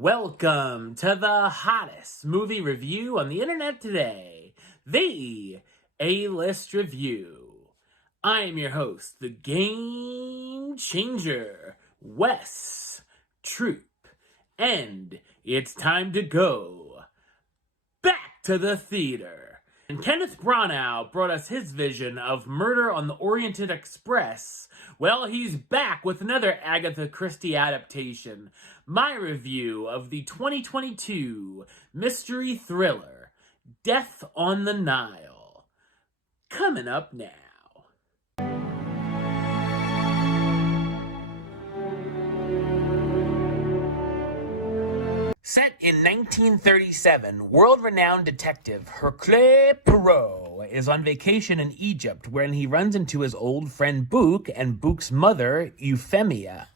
Welcome to the hottest movie review on the internet today, the A-List Review. I am your host, the Game Changer, Wes Troop, and it's time to go back to the theater. And Kenneth Branagh brought us his vision of Murder on the Orient Express. Well, he's back with another Agatha Christie adaptation. My review of the 2022 mystery thriller, Death on the Nile. Coming up now. Set in 1937, world-renowned detective Hercule Poirot is on vacation in Egypt when he runs into his old friend Bouc and Bouc's mother, Euphemia.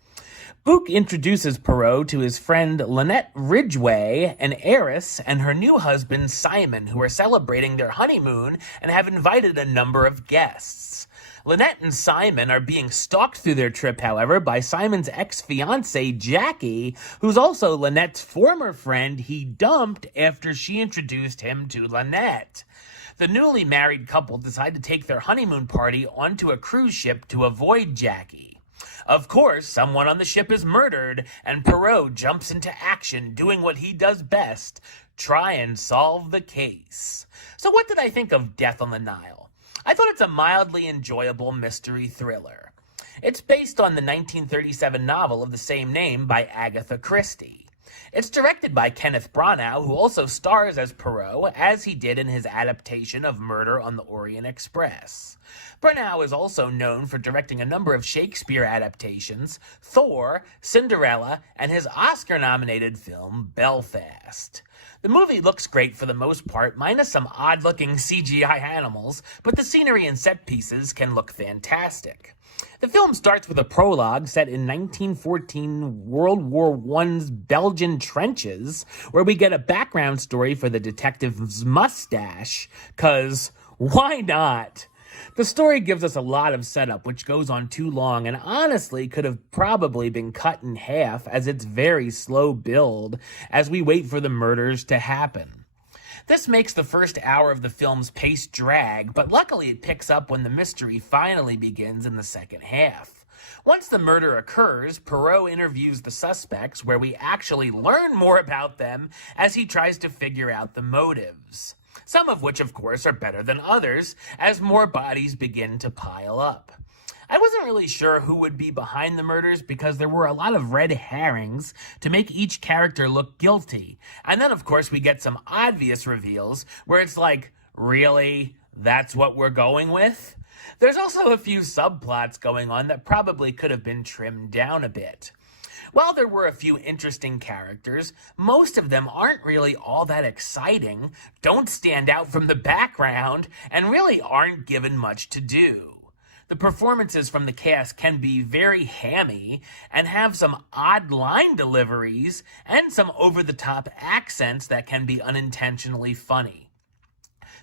Bouc introduces Poirot to his friend Lynette Ridgway, an heiress, and her new husband Simon, who are celebrating their honeymoon and have invited a number of guests. Lynette and Simon are being stalked through their trip, however, by Simon's ex-fiancée, Jackie, who's also Lynette's former friend he dumped after she introduced him to Lynette. The newly married couple decide to take their honeymoon party onto a cruise ship to avoid Jackie. Of course, someone on the ship is murdered, and Poirot jumps into action, doing what he does best, try and solve the case. So what did I think of Death on the Nile? I thought it's a mildly enjoyable mystery thriller. It's based on the 1937 novel of the same name by Agatha Christie. It's directed by Kenneth Branagh, who also stars as Poirot, as he did in his adaptation of Murder on the Orient Express. Branagh is also known for directing a number of Shakespeare adaptations, Thor, Cinderella, and his Oscar-nominated film Belfast. The movie looks great for the most part, minus some odd-looking CGI animals, but the scenery and set pieces can look fantastic. The film starts with a prologue set in 1914 World War I's Belgian trenches, where we get a background story for the detective's mustache, 'cause why not? The story gives us a lot of setup, which goes on too long and honestly could have probably been cut in half, as it's very slow build as we wait for the murders to happen. This makes the first hour of the film's pace drag, but luckily it picks up when the mystery finally begins in the second half. Once the murder occurs, Poirot interviews the suspects, where we actually learn more about them as he tries to figure out the motives. Some of which, of course, are better than others, as more bodies begin to pile up. I wasn't really sure who would be behind the murders because there were a lot of red herrings to make each character look guilty. And then, of course, we get some obvious reveals where it's like, really? That's what we're going with? There's also a few subplots going on that probably could have been trimmed down a bit. While there were a few interesting characters, most of them aren't really all that exciting, don't stand out from the background, and really aren't given much to do. The performances from the cast can be very hammy and have some odd line deliveries and some over-the-top accents that can be unintentionally funny.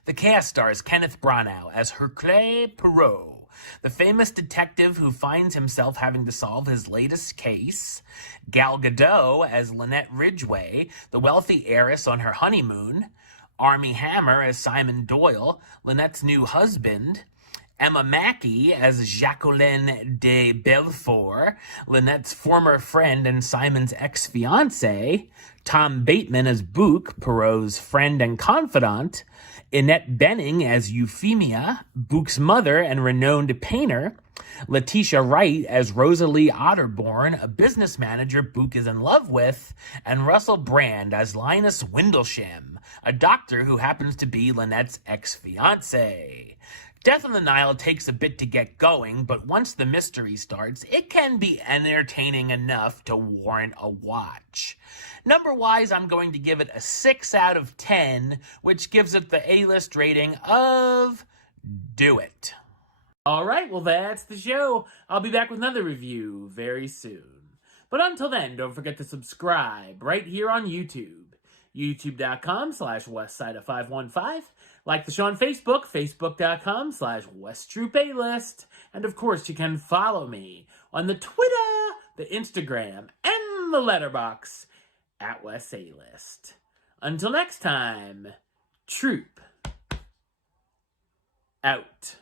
The cast stars Kenneth Branagh as Hercule Poirot, the famous detective who finds himself having to solve his latest case, Gal Gadot as Lynette Ridgway, the wealthy heiress on her honeymoon, Armie Hammer as Simon Doyle, Lynette's new husband, Emma Mackey as Jacqueline de Belfort, Lynette's former friend and Simon's ex-fiancé, Tom Bateman as Bouc, Poirot's friend and confidant, Annette Bening as Euphemia, Bouc's mother and renowned painter, Letitia Wright as Rosalie Otterborn, a business manager Bouc is in love with, and Russell Brand as Linus Windlesham, a doctor who happens to be Lynette's ex-fiancé. Death on the Nile takes a bit to get going, but once the mystery starts, it can be entertaining enough to warrant a watch. Number-wise, I'm going to give it a 6 out of 10, which gives it the A-list rating of do it. Alright, well that's the show. I'll be back with another review very soon. But until then, don't forget to subscribe right here on YouTube. youtube.com/westside515. Like the show on Facebook, facebook.com/WestTroopAlist. And of course, you can follow me on the Twitter, the Instagram, and the Letterboxd Atlas A-List. Until next time, Troop out.